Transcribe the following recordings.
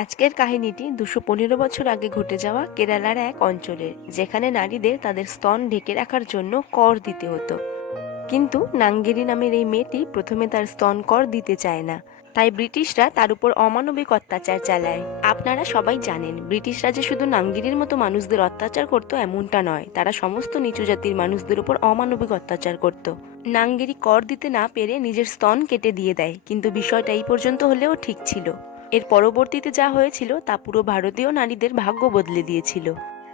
আজকের কাহিনীটি ২১৫ বছর আগে ঘটে যাওয়া কেরালার এক অঞ্চলের, যেখানে নারীদের তাদের স্তন ঢেকে রাখার জন্য কর দিতে হতো। কিন্তু নাঙ্গেরি নামের এই মেয়েটি প্রথমে তার স্তন কর দিতে চায় না, তাই ব্রিটিশরা তার উপর অমানবিক অত্যাচার চালায়। আপনারা সবাই জানেন, ব্রিটিশরা যে শুধু নাঙ্গেরির মতো মানুষদের অত্যাচার করতো এমনটা নয়, তারা সমস্ত নিচু জাতির মানুষদের উপর অমানবিক অত্যাচার করত। নাঙ্গেরি কর দিতে না পেরে নিজের স্তন কেটে দিয়ে দেয়, কিন্তু বিষয়টা এই পর্যন্ত হলেও ঠিক ছিল। এর পরবর্তীতে যা হয়েছিল তা পুরো ভারতীয় নারীদের ভাগ্য বদলে দিয়েছিল।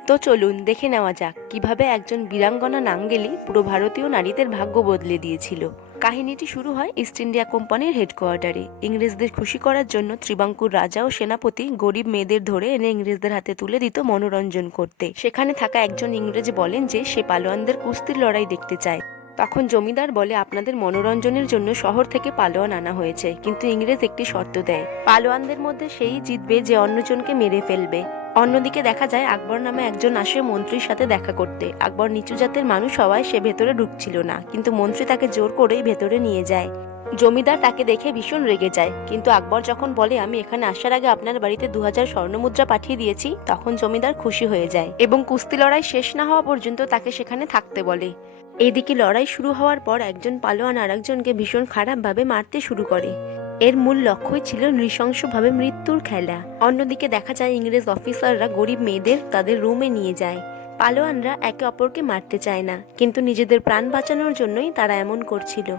তো চলুন দেখে নেওয়া যাক কিভাবে একজন বীরাঙ্গনা নাঙ্গেলি পুরো ভারতীয় নারীদের ভাগ্য বদলে দিয়েছিল। কাহিনীটি শুরু হয় ইস্ট ইন্ডিয়া কোম্পানির হেডকোয়ার্টারে। ইংরেজদের খুশি করার জন্য ত্রিবাঙ্কুর রাজা ও সেনাপতি গরিব মেয়েদের ধরে এনে ইংরেজদের হাতে তুলে দিত মনোরঞ্জন করতে। সেখানে থাকা একজন ইংরেজ বলেন যে সে পালোয়ানদের কুস্তির লড়াই দেখতে চায়। তখন জমিদার বলে, আপনাদের মনোরঞ্জনের জন্য শহর থেকে পালোয়ান আনা হয়েছে, কিন্তু ইংরেজ একটি শর্ত দেয়, পালোয়ানদের মধ্যে সেই জিতবে যে অন্যজনকে মেরে ফেলবে। অন্যদিকে দেখা যায় আকবর নামে একজন আসে মন্ত্রীর সাথে দেখা করতে। আকবর নিচু জাতের মানুষ হওয়ায় সে ভেতরে ঢুকছিল না, কিন্তু মন্ত্রী তাকে জোর করেই ভেতরে নিয়ে যায়। জমিদার তাকে দেখে ভীষণ রেগে যায়, কিন্তু আকবর যখন বলে আমি এখানে আসার আগে আপনার বাড়িতে ২০০০ স্বর্ণমুদ্রা পাঠিয়ে দিয়েছি, তখন জমিদার খুশি হয়ে যায় এবং কুস্তি লড়াই শেষ না হওয়া পর্যন্ত তাকে সেখানে থাকতে বলে। এইদিকে লড়াই শুরু হওয়ার পর একজন পালোয়ান আরেকজনকে ভীষণ খারাপভাবে মারতে শুরু করে। এর মূল লক্ষ্যই ছিল নৃশংসভাবে মৃত্যুর খেলা। অন্যদিকে দেখা যায় ইংরেজ অফিসাররা গরিব মেয়েদের তাদের রুমে নিয়ে যায়। পালোয়ানরা একে অপরকে মারতে চায় না, কিন্তু নিজেদের প্রাণ বাঁচানোর জন্যই তারা এমন করছিল।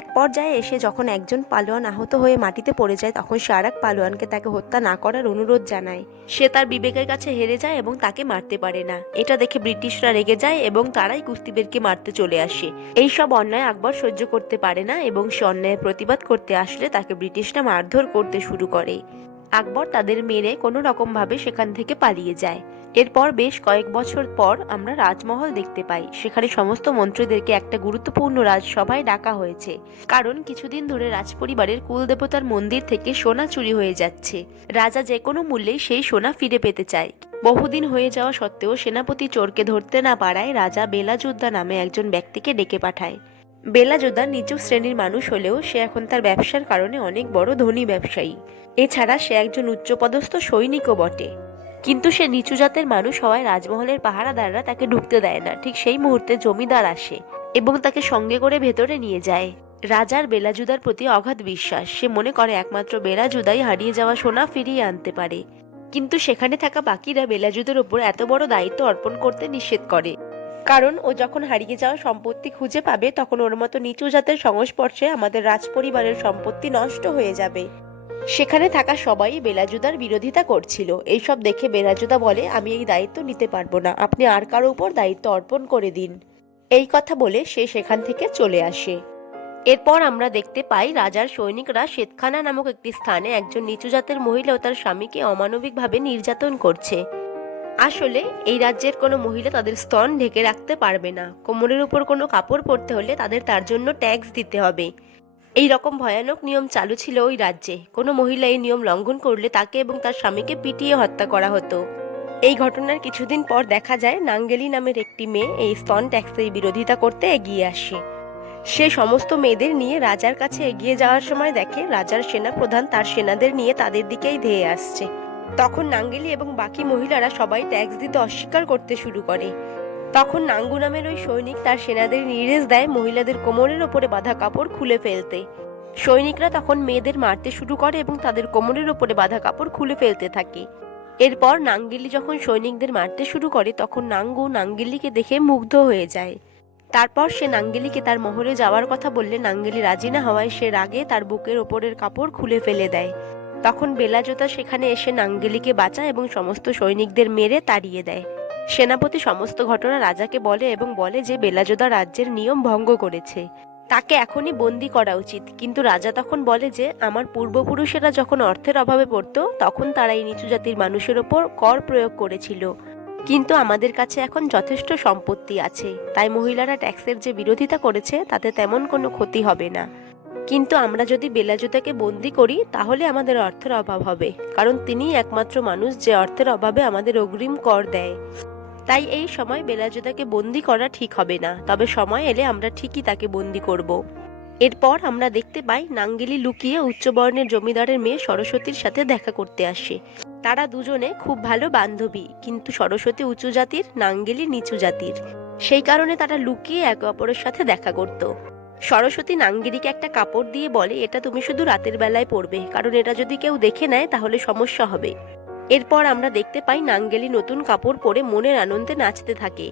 এক পর্যায়ে এসে যখন একজন পালোয়ান আহত হয়ে মাটিতে পড়ে যায়, তখন সে আরেক পালোয়ানকে তাকে হত্যা না করার অনুরোধ জানায়। সে তার বিবেকের কাছে হেরে যায় এবং তাকে মারতে পারে না। এটা দেখে ব্রিটিশরা রেগে যায় এবং তারাই কুস্তিদেরকে মারতে চলে আসে। এই সব অন্যায় আকবর সহ্য করতে পারে না এবং সে অন্যায়ের প্রতিবাদ করতে আসলে তাকে ব্রিটিশরা মারধর করতে শুরু করে। আকবর তাদের মেরে কোনো রকম ভাবে সেখান থেকে পালিয়ে যায়। এরপর বেশ কয়েক বছর পর আমরা রাজমহল দেখতে পাই। সেখানে সমস্ত মন্ত্রীদেরকে একটা গুরুত্বপূর্ণ রাজসভায় ডাকা হয়েছে, কারণ কিছুদিন ধরে রাজপরিবারের কুলদেবতার মন্দির থেকে সোনা চুরি হয়ে যাচ্ছে। রাজা যে কোনো মূল্যেই সেই সোনা ফিরে পেতে চায়। বহুদিন হয়ে যাওয়া সত্ত্বেও সেনাপতি চোরকে ধরতে না পারায় রাজা বেলাযোদ্ধা নামে একজন ব্যক্তিকে ডেকে পাঠায়। বেলাযোদ্ধা নিচু শ্রেণীর মানুষ হলেও সে এখন তার ব্যবসার কারণে অনেক বড় ধনী ব্যবসায়ী। এছাড়া সে একজন উচ্চপদস্থ সৈনিকও বটে, কিন্তু সে নিচু জাতের মানুষ হওয়ায় রাজমহলের পাহারাদাররা তাকে ঢুকতে দেয় না। ঠিক সেই মুহূর্তে জমিদার আসে এবং তাকে সঙ্গে করে ভেতরে নিয়ে যায়। রাজার বেলাজুদার প্রতি অগাধ বিশ্বাস। সে মনে করে একমাত্র বেলাজুদাই হারিয়ে যাওয়া সোনা ফিরিয়ে আনতে পারে। কিন্তু সেখানে থাকা বাকিরা বেলাজুদের উপর এত বড় দায়িত্ব অর্পণ করতে নিষেধ করে, কারণ ও যখন হারিয়ে যাওয়া সম্পত্তি খুঁজে পাবে তখন ওর মতো নিচু জাতের সংস্পর্শে আমাদের রাজপরিবারের সম্পত্তি নষ্ট হয়ে যাবে। সেখানে থাকা সবাই বেলাজুদার বিরোধিতা করছিল। এইসব দেখে বেলাজুদা বলে, আমি এই দায়িত্ব নিতে পারবো না, আপনি আর কারো উপর দায়িত্ব অর্পণ করে দিন। এই কথা বলে সে সেখান থেকে চলে আসে। এরপর আমরা দেখতে পাই রাজার সৈনিকরা শ্বেতখানা নামক একটি স্থানে একজন নিচু জাতের মহিলা ও তার স্বামীকে অমানবিকভাবে নির্যাতন করছে। আসলে এই রাজ্যের কোনো মহিলা তাদের স্তন ঢেকে রাখতে পারবে না। কোমরের উপর কোনো কাপড় পরতে হলে তাদের তার জন্য ট্যাক্স দিতে হবে। এই রকম ভয়ানক নিয়ম চালু ছিল ওই রাজ্যে। কোনো মহিলা এই নিয়ম লঙ্ঘন করলে তাকে এবং তার স্বামীকে পিটিয়ে হত্যা করা হতো। এই ঘটনার কিছুদিন পর দেখা যায় নাঙ্গেলি নামের একটি মেয়ে এই স্তন ট্যাক্সের বিরোধিতা করতে এগিয়ে আসে। সে সমস্ত মেয়েদের নিয়ে রাজার কাছে এগিয়ে যাওয়ার সময় দেখে রাজার সেনাপ্রধান তার সেনাদের নিয়ে তাদের দিকেই ধেয়ে আসছে। তখন নাঙ্গেলি এবং বাকি মহিলারা সবাই ট্যাক্স দিতে অস্বীকার করতে শুরু করে। তখন নাঙ্গু নামের ওই সৈনিক তার সেনাদের নির্দেশ দেয় মহিলাদের কোমরের ওপরে বাঁধা কাপড় খুলে ফেলতে। সৈনিকরা তখন মেয়েদের মারতে শুরু করে এবং তাদের কোমরের ওপরে বাঁধা কাপড় খুলে ফেলতে থাকে। এরপর নাঙ্গেলি যখন সৈনিকদের মারতে শুরু করে তখন নাঙ্গু নাঙ্গেলিকে দেখে মুগ্ধ হয়ে যায়। তারপর সে নাঙ্গেলিকে তার মহলে যাওয়ার কথা বললে নাঙ্গেলি রাজি না হওয়ায় সে রাগে তার বুকের ওপরের কাপড় খুলে ফেলে দেয়। তখন বেলাজোদা সেখানে এসে নাঙ্গেলিকে বাঁচায় এবং সমস্ত সৈনিকদের মেরে তাড়িয়ে দেয়। সেনাপতি সমস্ত ঘটনা রাজাকে বলে এবং বলে যে বেলাজোদা রাজ্যের নিয়ম ভঙ্গ করেছে, তাকে এখনই বন্দি করা উচিত। কিন্তু রাজা তখন বলে যে আমার পূর্বপুরুষেরা যখন অর্থের অভাবে পড়তো তখন তারা এই নিচু জাতির মানুষের ওপর কর প্রয়োগ করেছিল, কিন্তু আমাদের কাছে এখন যথেষ্ট সম্পত্তি আছে, তাই মহিলারা ট্যাক্সের যে বিরোধিতা করেছে তাতে তেমন কোনো ক্ষতি হবে না। কিন্তু আমরা যদি বেলাজুদাকে বন্দি করি তাহলে আমাদের অর্থের অভাব হবে, কারণ তিনিই একমাত্র মানুষ যে অর্থের অভাবে আমাদের অগ্রিম কর দেয়। তাই এই সময় বেলাজুদাকে বন্দি করা ঠিক হবে না, তবে সময় এলে আমরা ঠিকই তাকে বন্দি করব। এরপর আমরা দেখতে পাই নাঙ্গেলি লুকিয়ে উচ্চবর্ণের জমিদারের মেয়ে সরস্বতীর সাথে দেখা করতে আসে। তারা দুজনে খুব ভালো বান্ধবী, কিন্তু সরস্বতী উঁচু জাতির, নাঙ্গেলি নিচু জাতির। সেই কারণে তারা লুকিয়ে একে অপরের সাথে দেখা করত। সরস্বতী নাঙ্গেলিকে একটা কাপড় দিয়ে বলে, এটা তুমি শুধু রাতের বেলায় পরবে, কারণ এটা যদি কেউ দেখে নেয় তাহলে সমস্যা হবে। এরপর আমরা দেখতে পাই নাঙ্গেলি নতুন কাপড় পরে মনের আনন্দে নাচতে থাকে।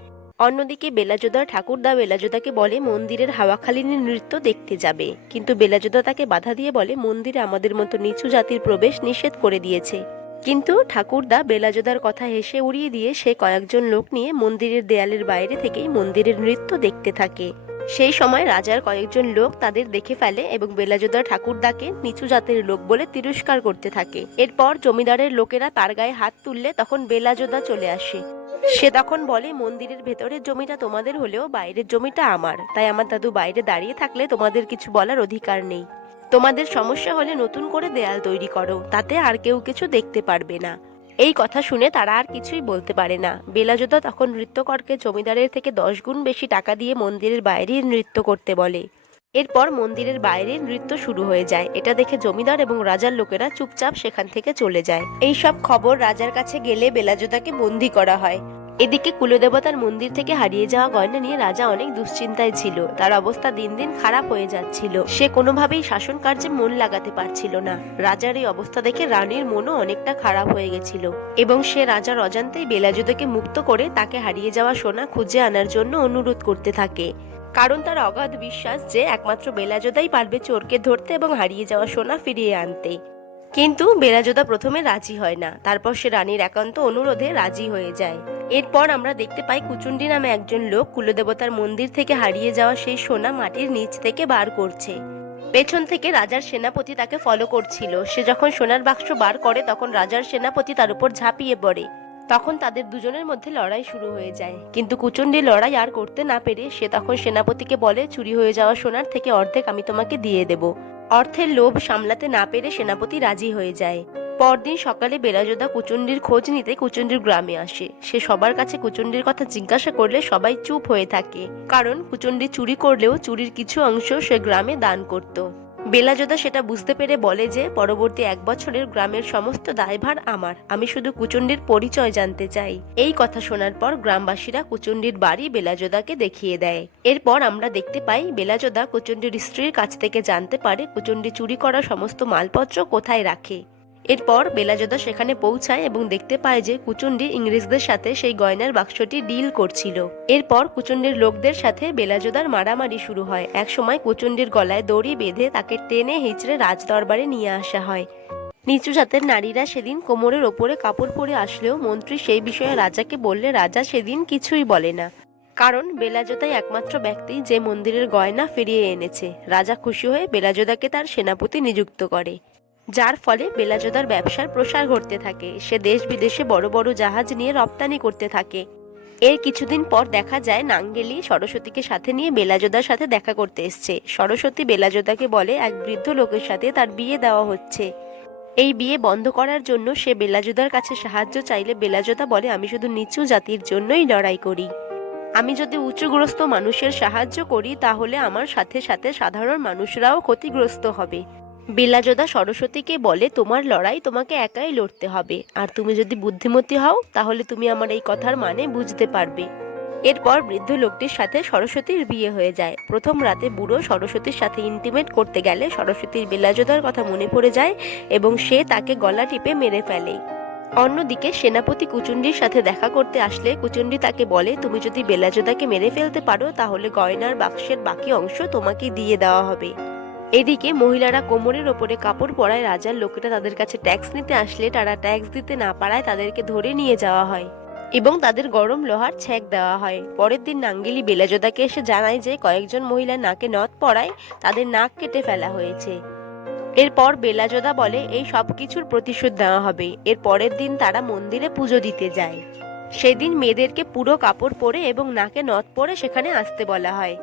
অন্যদিকে বেলাজোদার ঠাকুরদা বেলাজোদাকে বলে মন্দিরের হাওয়াখালিনী নৃত্য দেখতে যাবে, কিন্তু বেলাজোদা তাকে বাধা দিয়ে বলে মন্দিরে আমাদের মতো নিচু জাতির প্রবেশ নিষেধ করে দিয়েছে। কিন্তু ঠাকুরদা বেলাজোদার কথা হেসে উড়িয়ে দিয়ে সে কয়েকজন লোক নিয়ে মন্দিরের দেয়ালের বাইরে থেকেই মন্দিরের নৃত্য দেখতে থাকে। সেই সময় রাজার কয়েকজন লোক তাদের দেখে ফেলে এবং বেলাজোদা ঠাকুরদাকে নিচু জাতের লোক বলে তিরস্কার করতে থাকে। এরপর জমিদারের লোকেরা তার গায়ে হাত তুললে তখন বেলাজোদা চলে আসে। সে তখন বলে মন্দিরের ভেতরের জমিটা তোমাদের হলেও বাইরের জমিটা আমার, তাই আমার দাদু বাইরে দাঁড়িয়ে থাকলে তোমাদের কিছু বলার অধিকার নেই। তোমাদের সমস্যা হলে নতুন করে দেয়াল তৈরি করো, তাতে আর কেউ কিছু দেখতে পারবে না। এই কথা শুনে তারা আর কিছুই বলতে পারে না। বেলাজোদা তখন নৃত্যকরকে জমিদারের থেকে 10 গুণ বেশি টাকা দিয়ে মন্দিরের বাইরে নৃত্য করতে বলে। এরপর মন্দিরের বাইরে নৃত্য শুরু হয়ে যায়। এটা দেখে জমিদার এবং রাজার লোকেরা চুপচাপ সেখান থেকে চলে যায়। এই সব খবর রাজার কাছে গেলে বেলাজোদাকে বন্দী করা হয়। এদিকে কুলদেবতার মন্দির থেকে হারিয়ে যাওয়া গয়না নিয়ে রাজা অনেক দুশ্চিন্তায় ছিল। তার অবস্থা দিন দিন খারাপ হয়ে যাচ্ছিল। সে কোনোভাবেই শাসন কার্যে মন লাগাতে পারছিল না। রাজার এই অবস্থা দেখে রানীর মনও অনেকটা খারাপ হয়ে গেছিল এবং সে রাজার অজান্তেই বেলাজোদাকে মুক্ত করে তাকে হারিয়ে যাওয়া সোনা খুঁজে আনার জন্য অনুরোধ করতে থাকে। কারণ তার অগাধ বিশ্বাস যে একমাত্র বেলাজোদাই পারবে চোরকে ধরতে এবং হারিয়ে যাওয়া সোনা ফিরিয়ে আনতে। কিন্তু বেলাজোদা প্রথমে রাজি হয় না, তারপর সে রানীর একান্ত অনুরোধে রাজি হয়ে যায়। এরপর আমরা দেখতে পাই কুচুন্ডি নামে একজন লোক কুলদেবতার মন্দির থেকে হারিয়ে যাওয়া সেই সোনা মাটির নিচ থেকে বার করছে। পেছন থেকে রাজার সেনাপতি তাকে ফলো করছিল। সে যখন সোনার বাক্স বার করে তখন রাজার সেনাপতি তার উপর ঝাঁপিয়ে পড়ে। তখন তাদের দুজনের মধ্যে লড়াই শুরু হয়ে যায়। কিন্তু কুচুন্ডি লড়াই আর করতে না পেরে সে তখন সেনাপতিকে বলে, চুরি হয়ে যাওয়া সোনার থেকে অর্ধেক আমি তোমাকে দিয়ে দেব। অর্থের লোভ সামলাতে না পেরে সেনাপতি রাজি হয়ে যায়। পরদিন সকালে বেলাজোদা কুচুন্ডির খোঁজ নিতে কুচুন্ডির গ্রামে আসে। সে সবার কাছে কুচুন্ডির কথা জিজ্ঞাসা করলে সবাই চুপ হয়ে থাকে, কারণ কুচুন্ডি চুরি করলেও চুরির কিছু অংশ সে গ্রামে দান করত। বেলাজোদা সেটা বুঝতে পেরে বলে যে পরবর্তী 1 বছরের গ্রামের সমস্ত দায়ভার আমার, আমি শুধু কুচুন্ডির পরিচয় জানতে চাই। এই কথা শোনার পর গ্রামবাসীরা কুচুন্ডির বাড়ি বেলাজোদাকে দেখিয়ে দেয়। এরপর আমরা দেখতে পাই বেলাজোদা কুচুন্ডির স্ত্রীর কাছ থেকে জানতে পারে কুচুন্ডি চুরি করা সমস্ত মালপত্র কোথায় রাখে। এরপর বেলাজোদা সেখানে পৌঁছায় এবং দেখতে পায় যে কুচুন্ডি ইংরেজদের সাথে সেই গয়নার বাক্সটি ডিল করছিল। এরপর কুচুন্ডির লোকদের সাথে বেলাজোদার মারামারি শুরু হয়। একসময় কুচুন্ডির গলায় দড়ি বেঁধে তাকে টেনে হিঁচড়ে রাজদরবারে নিয়ে আসা হয়। নিচু জাতের নারীরা সেদিন কোমরের ওপরে কাপড় পরে আসলেও মন্ত্রী সেই বিষয়ে রাজাকে বললে রাজা সেদিন কিছুই বলে না, কারণ বেলাজোদাই একমাত্র ব্যক্তি যে মন্দিরের গয়না ফিরিয়ে এনেছে। রাজা খুশি হয়ে বেলাজোদাকে তার সেনাপতি নিযুক্ত করে, যার ফলে বেলাজোদার ব্যবসার প্রসার ঘটতে থাকে। সে দেশ বিদেশে বড় বড় জাহাজ নিয়ে রপ্তানি করতে থাকে। এর কিছুদিন পর দেখা যায় নাঙ্গেলি সরস্বতীকে সাথে নিয়ে বেলাজোদার সাথে দেখা করতে এসছে। সরস্বতী বেলাজোদাকে বলে এক বৃদ্ধ লোকের সাথে তার বিয়ে দেওয়া হচ্ছে। এই বিয়ে বন্ধ করার জন্য সে বেলাজোদার কাছে সাহায্য চাইলে বেলাজোদা বলে, আমি শুধু নিচু জাতির জন্যই লড়াই করি। আমি যদি উচ্চগ্রস্ত মানুষের সাহায্য করি তাহলে আমার সাথে সাথে সাধারণ মানুষরাও ক্ষতিগ্রস্ত হবে। বেলাজোদা সরস্বতীকে বলে, তোমার লড়াই তোমাকে একাই লড়তে হবে, আর তুমি যদি বুদ্ধিমতী হও তাহলে তুমি আমার এই কথার মানে বুঝতে পারবে। এরপর বৃদ্ধ লোকটির সাথে সরস্বতীর বিয়ে হয়ে যায়। প্রথম রাতে বুড়ো সরস্বতীর সাথে ইন্টিমেট করতে গেলে সরস্বতীর বেলাজোদার কথা মনে পড়ে যায় এবং সে তাকে গলা টিপে মেরে ফেলে। অন্যদিকে সেনাপতি কুচুন্ডির সাথে দেখা করতে আসলে কুচুন্ডি তাকে বলে, তুমি যদি বেলাজোদাকে মেরে ফেলতে পারো তাহলে গয়নার বাক্সের বাকি অংশ তোমাকে দিয়ে দেওয়া হবে। এদিকে মহিলারা কোমরের ওপরে কাপড় পরায় রাজার লোকেরা তাদের কাছে ট্যাক্স নিতে আসলে তারা ট্যাক্স দিতে না পারায় তাদেরকে ধরে নিয়ে যাওয়া হয় এবং তাদের গরম লোহার ছ্যাঁক দেওয়া হয়। পরের দিন নাঙ্গেলি বেলাজোদাকে এসে জানায় যে কয়েকজন মহিলা নাকে নথ পরায় তাদের নাক কেটে ফেলা হয়েছে। এরপর বেলাজোদা বলে এই সব কিছুর প্রতিশোধ দেওয়া হবে। এর পরের দিন তারা মন্দিরে পুজো দিতে যায়। সেদিন মেয়েদেরকে পুরো কাপড় পরে এবং নাকে নথ পরে সেখানে আসতে বলা হয়।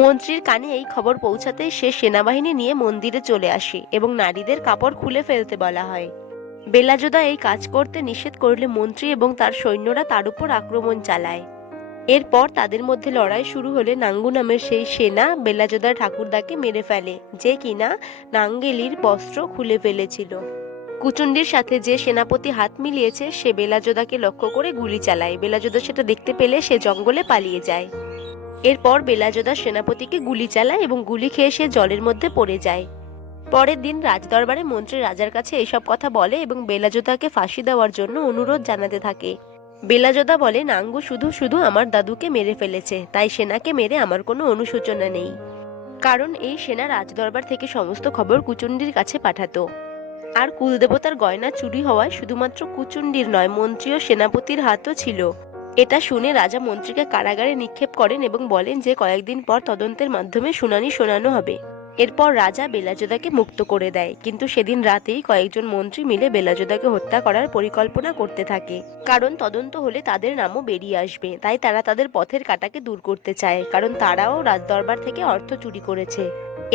মন্ত্রীর কানে এই খবর পৌঁছাতে সে সেনাবাহিনী নিয়ে মন্দিরে চলে আসে এবং নারীদের কাপড় খুলে ফেলতে বলা হয়। বেলাজোদা এই কাজ করতে নিষেধ করলে মন্ত্রী এবং তার সৈন্যরা তার উপর আক্রমণ চালায়। এরপর তাদের মধ্যে লড়াই শুরু হলে নাঙ্গু নামের সেই সেনা বেলাজোদা ঠাকুরদাকে মেরে ফেলে, যে কিনা নাঙ্গেলির বস্ত্র খুলে ফেলেছিল। কুচুন্ডির সাথে যে সেনাপতি হাত মিলিয়েছে সে বেলাজোদাকে লক্ষ্য করে গুলি চালায়। বেলাজোদা সেটা দেখতে পেলে সে জঙ্গলে পালিয়ে যায়। এরপর বেলাজোদা সেনাপতিকে গুলি চালায় এবং গুলি খেয়ে সে জলের মধ্যে পড়ে যায়। পরের দিন রাজদরবারে মন্ত্রী রাজার কাছে এসব কথা বলে এবং বেলাজোদাকে ফাঁসি দেওয়ার জন্য অনুরোধ জানাতে থাকে। বেলাজোদা বলে, নাঙ্গু শুধু শুধু আমার দাদুকে মেরে ফেলেছে, তাই সেনাকে মেরে আমার কোনো অনুশোচনা নেই। কারণ এই সেনা রাজদরবার থেকে সমস্ত খবর কুচুন্ডির কাছে পাঠাতো। আর কুলদেবতার গয়না চুরি হওয়ায় শুধুমাত্র কুচুন্ডির নয়, মন্ত্রী ও সেনাপতির হাতও ছিল। এটা শুনে রাজা মন্ত্রীকে কারাগারে নিক্ষেপ করেন এবং বলেন যে কয়েকদিন পর তদন্তের মাধ্যমে শুনানি শোনানো হবে। এরপর রাজা বেলাজোদাকে মুক্ত করে দেয়, কিন্তু সেদিন রাতেই কয়েকজন মন্ত্রী মিলে বেলাজোদাকে হত্যা করার পরিকল্পনা করতে থাকে। কারণ তদন্ত হলে তাদের নামও বেরিয়ে আসবে, তাই তারা তাদের পথের কাঁটাকে দূর করতে চায়, কারণ তারাও রাজদরবার থেকে অর্থ চুরি করেছে।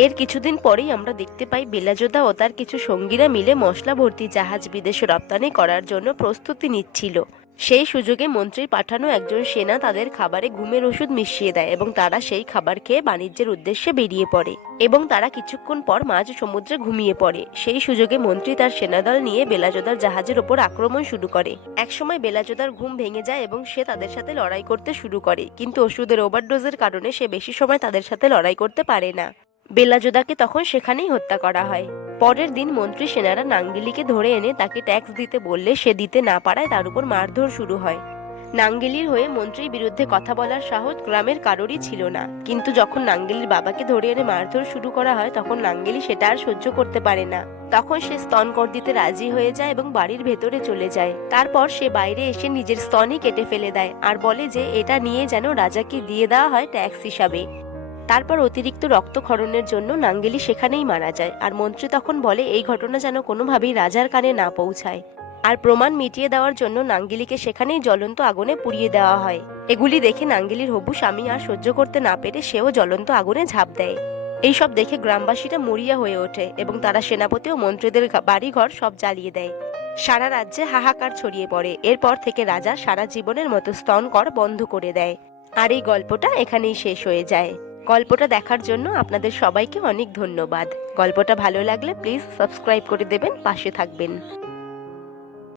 এর কিছুদিন পরেই আমরা দেখতে পাই বেলাজোদা ও তার কিছু সঙ্গীরা মিলে মশলা ভর্তি জাহাজ বিদেশে রপ্তানি করার জন্য প্রস্তুতি নিচ্ছিল। সেই সুযোগে মন্ত্রীর পাঠানো একজন সেনা তাদের খাবারে ঘুমের ওষুধ মিশিয়ে দেয় এবং তারা সেই খাবার খেয়ে বাণিজ্যের উদ্দেশ্যে বেরিয়ে পড়ে এবং তারা কিছুক্ষণ পর মাঝ সমুদ্রে ঘুমিয়ে পড়ে। সেই সুযোগে মন্ত্রী তার সেনাদল নিয়ে বেলাজোদার জাহাজের ওপর আক্রমণ শুরু করে। একসময় বেলাজোদার ঘুম ভেঙে যায় এবং সে তাদের সাথে লড়াই করতে শুরু করে, কিন্তু ওষুধের ওভারডোজের কারণে সে বেশি সময় তাদের সাথে লড়াই করতে পারে না। বেলাজোদাকে তখন সেখানেই হত্যা করা হয়। পরের দিন মন্ত্রী সেনারা নাঙ্গেলিকে ধরে এনে তাকে ট্যাক্স দিতে বললে সে দিতে না পারায় তার উপর মারধর শুরু হয়। নাঙ্গেলির হয়ে মন্ত্রীর বিরুদ্ধে কথা বলার সাহস গ্রামের কারোরই ছিল না, কিন্তু যখন নাঙ্গেলির বাবাকে ধরে এনে মারধর শুরু করা হয় তখন নাঙ্গেলি সেটা আর সহ্য করতে পারে না। তখন সে স্তন কর দিতে রাজি হয়ে যায় এবং বাড়ির ভেতরে চলে যায়। তারপর সে বাইরে এসে নিজের স্তনই কেটে ফেলে দেয় আর বলে যে এটা নিয়ে যেন রাজাকে দিয়ে দেওয়া হয় ট্যাক্স হিসাবে। তারপর অতিরিক্ত রক্তক্ষরণের জন্য নাঙ্গেলি সেখানেই মারা যায়। আর মন্ত্রী তখন বলে এই ঘটনা যেন কোনোভাবেই রাজার কানে না পৌঁছায়। আর প্রমাণ মিটিয়ে দেওয়ার জন্য নাঙ্গেলিকে সেখানেই জ্বলন্ত আগুনে পুড়িয়ে দেওয়া হয়। এগুলি দেখে নাঙ্গেলির হবু স্বামী আর সহ্য করতে না পেরে সেও জ্বলন্ত আগুনে ঝাঁপ দেয়। এইসব দেখে গ্রামবাসীরা মরিয়া হয়ে ওঠে এবং তারা সেনাপতি ও মন্ত্রীদের বাড়িঘর সব জ্বালিয়ে দেয়। সারা রাজ্যে হাহাকার ছড়িয়ে পড়ে। এরপর থেকে রাজা সারা জীবনের মতো স্তন কর বন্ধ করে দেয়। আর এই গল্পটা এখানেই শেষ হয়ে যায়। গল্পটা দেখার জন্য আপনাদের সবাইকে অনেক ধন্যবাদ। গল্পটা ভালো লাগলে প্লিজ সাবস্ক্রাইব করে দেবেন, পাশে থাকবেন।